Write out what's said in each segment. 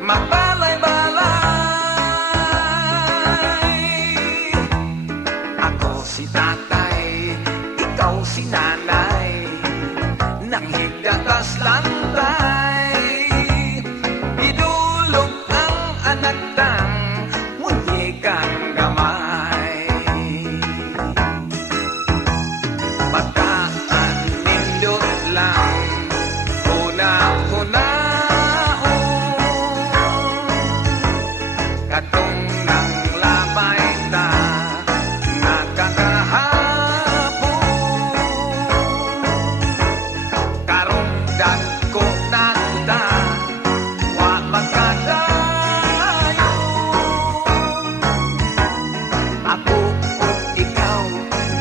magbalay-balay. Ako si tatay, ikaw si nanay, nang higdatas lantay. Idulog ang anak ng munyekang gamay. Pagkaan nindot lang, katong nang labay ta nakakahapon. Karong dagko na ta wa magkadayon. Ako o ikaw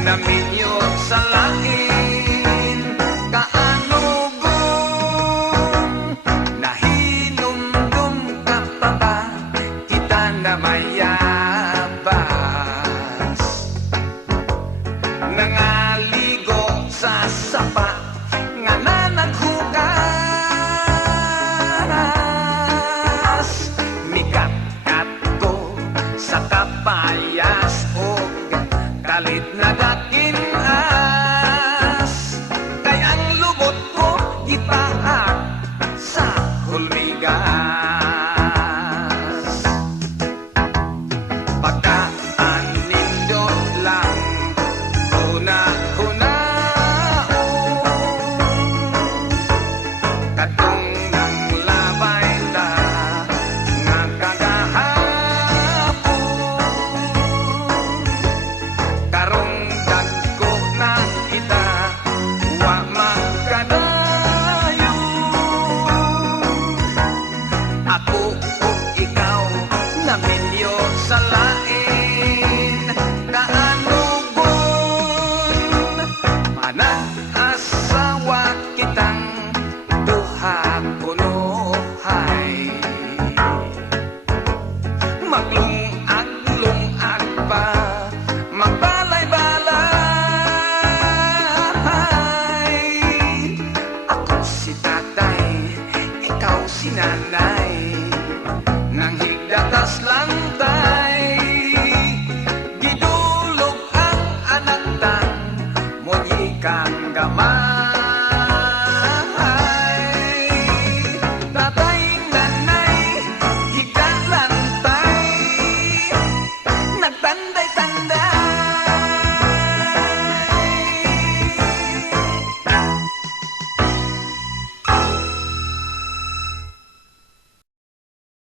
naminyo sa lain, kaano gong nahinumdum ka pa ba na mayabas, nangaligo sa sapa nga na naghugas. Mikat-kat ko sa kapayas o kalit na dakinas, kay ang lubot ko itaak sa hulmigas. Pagkaan nindot lang, katong nang labay ta nga kagahapon. Karong dagko na kita wa magkadayon. Ako o ikaw naminyo sa lain, kaano gon manag-asawa kitang duha kunuhay. Maglungag-lungag pa, magbalay-balay. Ako si tatay, ikaw si nanay,